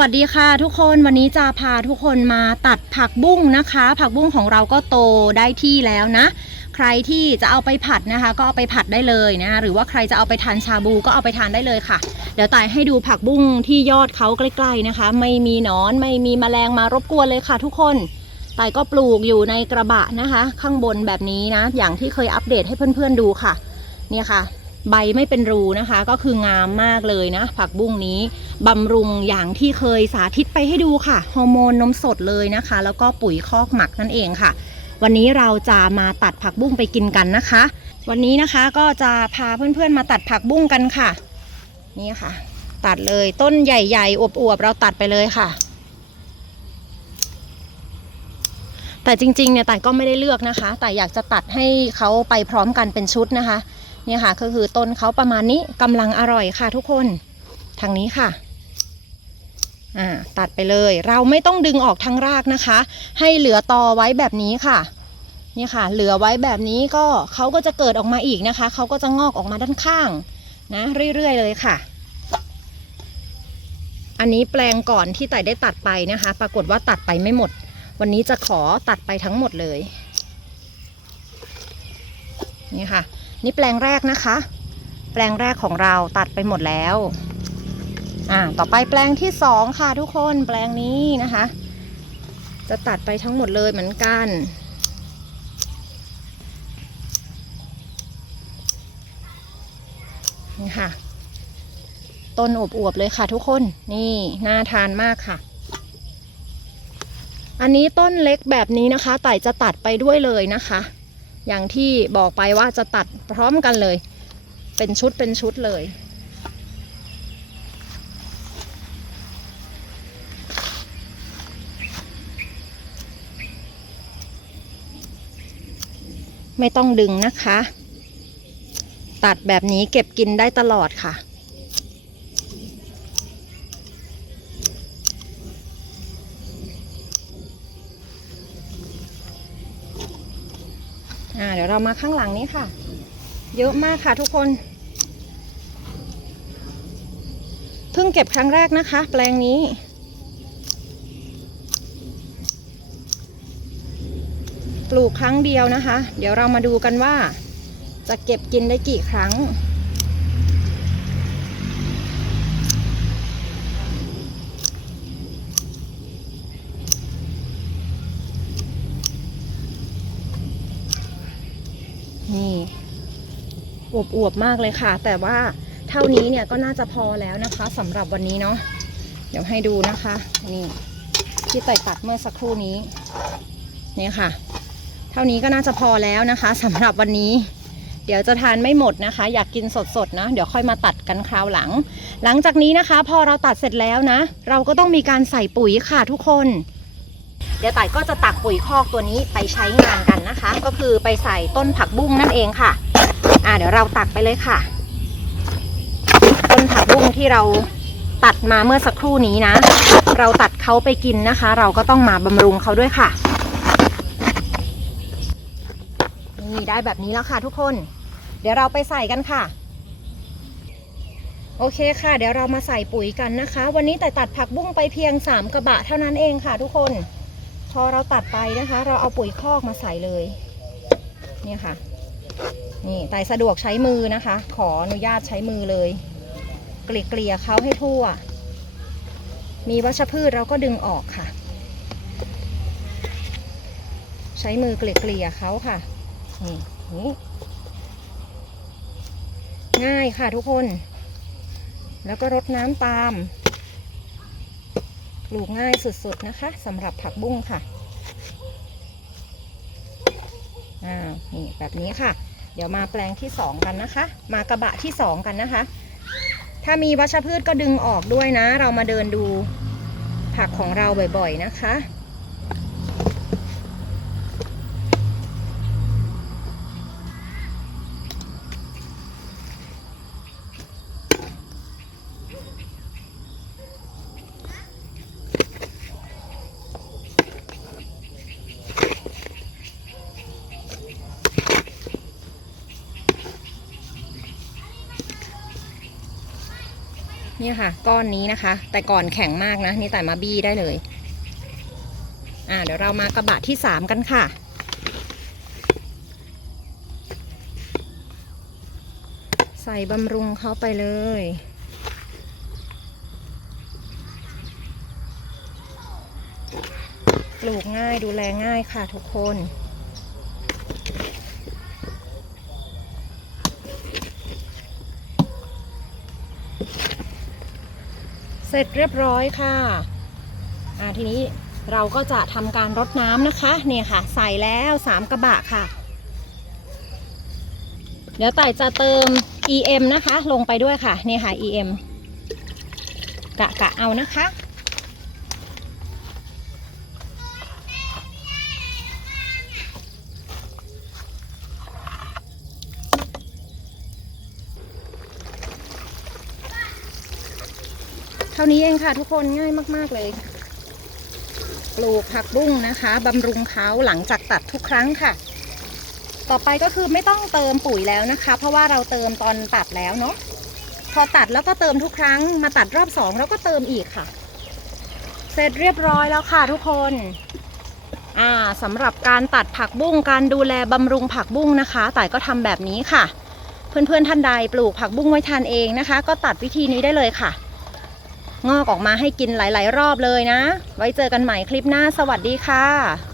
วัสดีค่ะทุกคนวันนี้จะพาทุกคนมาตัดผักบุ้งนะคะ ผักบุ้งของเราก็โตได้ที่แล้วนะ ใครที่จะเอาไปผัดนะคะ ก็เอาไปผัดได้เลยนะคะหรือว่าใครจะเอาไปทานชาบูก็เอาไปทานได้เลยค่ะ เดี๋ยวตายให้ดูผักบุ้งที่ยอดเขาใกล้ๆนะคะ ไม่มีหนอนไม่มีแมลงมารบกวนเลยค่ะ ทุกคนตายก็ปลูกอยู่ในกระบะนะคะ ข้างบนแบบนี้นะ อย่างที่เคยอัปเดตให้เพื่อนๆดูค่ะ เนี่ยค่ะ ใบไม่เป็นรูนะคะ ก็คืองามมากเลยนะ ผักบุ้งนี้บำรุงอย่างที่เคยสาธิตไปให้ดูค่ะฮอร์โมนนมสดเลยนะคะ แล้วก็ปุ๋ยคอกหมักนั่นเองค่ะ วันนี้เราจะมาตัดผักบุ้งไปกินกันนะคะ วันนี้นะคะก็จะพาเพื่อนๆมาตัดผักบุ้งกันค่ะ นี่ค่ะ ตัดเลยต้นใหญ่ๆอวบๆเราตัดไปเลยค่ะแต่จริงๆเนี่ยแต่ก็ไม่ได้เลือกนะคะ แต่อยากจะตัดให้เขาไปพร้อมกันเป็นชุดนะคะ เนี่ยค่ะก็คือต้นเขาประมาณนี้กำลังอร่อยค่ะทุกคน ทางนี้ค่ะอ่าตัดไปเลย เราไม่ต้องดึงออกทั้งรากนะคะ ให้เหลือตอไว้แบบนี้ค่ะนี่ค่ะ เหลือไว้แบบนี้ก็เขาก็จะเกิดออกมาอีกนะคะเขาก็จะงอกออกมาด้านข้างนะเรื่อยๆเลยค่ะ อันนี้แปลงก่อนที่ไต่ได้ตัดไปนะคะ ปรากฏว่าตัดไปไม่หมด วันนี้จะขอตัดไปทั้งหมดเลย นี่ค่ะ นี่แปลงแรกนะคะ แปลงแรกของเราตัดไปหมดแล้ว อ่า ต่อไปแปลงที่สองค่ะทุกคน แปลงนี้นะคะ จะตัดไปทั้งหมดเลยเหมือนกัน นี่ค่ะ ต้นอวบๆเลยค่ะทุกคน นี่ น่าทานมากค่ะอันนี้ต้นเล็กแบบนี้นะคะไต่จะตัดไปด้วยเลยนะคะ อย่างที่บอกไปว่าจะตัดพร้อมกันเลย เป็นชุดเป็นชุดเลย ไม่ต้องดึงนะคะ ตัดแบบนี้เก็บกินได้ตลอดค่ะ อ่าเดี๋ยวเรามาข้างหลังนี้ค่ะ เยอะมากค่ะทุกคนเพิ่งเก็บครั้งแรกนะคะ แปลงนี้ ปลูกครั้งเดียวนะคะ เดี๋ยวเรามาดูกันว่า จะเก็บกินได้กี่ครั้ง นี่อวบๆมากเลยค่ะ แต่ว่าเท่านี้เนี่ยก็น่าจะพอแล้วนะคะสำหรับวันนี้เนาะเดี๋ยวให้ดูนะคะ นี่ที่ไต่ตัดเมื่อสักครู่นี้เนี่ยค่ะ เท่านี้ก็น่าจะพอแล้วนะคะสำหรับวันนี้เดี๋ยวจะทานไม่หมดนะคะ อยากกินสดๆนะ เดี๋ยวค่อยมาตัดกันคราวหลัง หลังจากนี้นะคะ พอเราตัดเสร็จแล้วนะ เราก็ต้องมีการใส่ปุ๋ยค่ะทุกคน เดี๋ยวต่ก็จะตักปุ๋ยคอกตัวนี้ไปใช้งานกันนะคะ ก็คือไปใส่ต้นผักบุ้งนั่นเองค่ะ อ่าเดี๋ยวเราตักไปเลยค่ะ ต้นผักบุ้งที่เราตัดมาเมื่อสักครู่นี้นะ เราตัดเขาไปกินนะคะ เราก็ต้องมาบำรุงเขาด้วยค่ะ นี่ได้แบบนี้แล้วค่ะทุกคน เดี๋ยวเราไปใส่กันค่ะ โอเคค่ะ เดี๋ยวเรามาใส่ปุ๋ยกันนะคะ วันนี้แต่ตัดผักบุ้งไปเพียง 3 กระบะเท่านั้นเองค่ะทุกคน พอเราตัดไปนะคะ เราเอาปุ๋ยคอกมาใส่เลยเนี่ยค่ะ นี่ไต่สะดวกใช้มือนะคะ ขออนุญาตใช้มือเลย เกลี่ยเกลี่ยเขาให้ทั่ว มีวัชพืชเราก็ดึงออกค่ะ ใช้มือเกลี่ยเกลี่ยเขาค่ะนี่นี่ง่ายค่ะทุกคน แล้วก็รดน้ำตาม ลูกง่ายสุดๆนะคะสำหรับผักบุ้งค่ะอ่านี่แบบนี้ค่ะ เดี๋ยวมาแปลงที่ 2 กันนะคะ มากระบะที่ 2 กันนะคะ ถ้ามีวัชพืชก็ดึงออกด้วยนะ เรามาเดินดูผักของเราบ่อยๆนะคะ นี่ค่ะ ก้อนนี้นะคะ แต่ก่อนแข็งมากนะ นี่แต่มาบี้ได้เลย อ่า เดี๋ยวเรามากระบะที่สามกันค่ะใส่บำรุงเข้าไปเลย ปลูกง่ายดูแลง่ายค่ะทุกคน เสร็จเรียบร้อยค่ะอ่าทีนี้เราก็จะทำการรดน้ำนะคะเนี่ยค่ะ ใส่แล้วสามกระบะค่ะ เดี๋ยวไต่จะเติม EM นะคะ ลงไปด้วยค่ะเนี่ยค่ะ EM กะกะเอานะคะ เท่านี้เองค่ะทุกคนง่ายมาก ๆ เลยปลูกผักบุ้งนะคะบำรุงเขาหลังจากตัดทุกครั้งค่ะ ต่อไปก็คือไม่ต้องเติมปุ๋ยแล้วนะคะ เพราะว่าเราเติมตอนตัดแล้วเนาะพอตัดแล้วก็เติมทุกครั้ง มาตัดรอบสองแล้วก็เติมอีกค่ะ เสร็จเรียบร้อยแล้วค่ะทุกคนอ่าสำหรับการตัดผักบุ้งการดูแลบำรุงผักบุ้งนะคะแต่ายก็ทำแบบนี้ค่ะ เพื่อนๆท่านใดปลูกผักบุ้งไว้ทานเองนะคะ ก็ตัดวิธีนี้ได้เลยค่ะ งอกออกมาให้กินหลาย ๆ รอบเลยนะ ไว้เจอกันใหม่คลิปหน้าสวัสดีค่ะ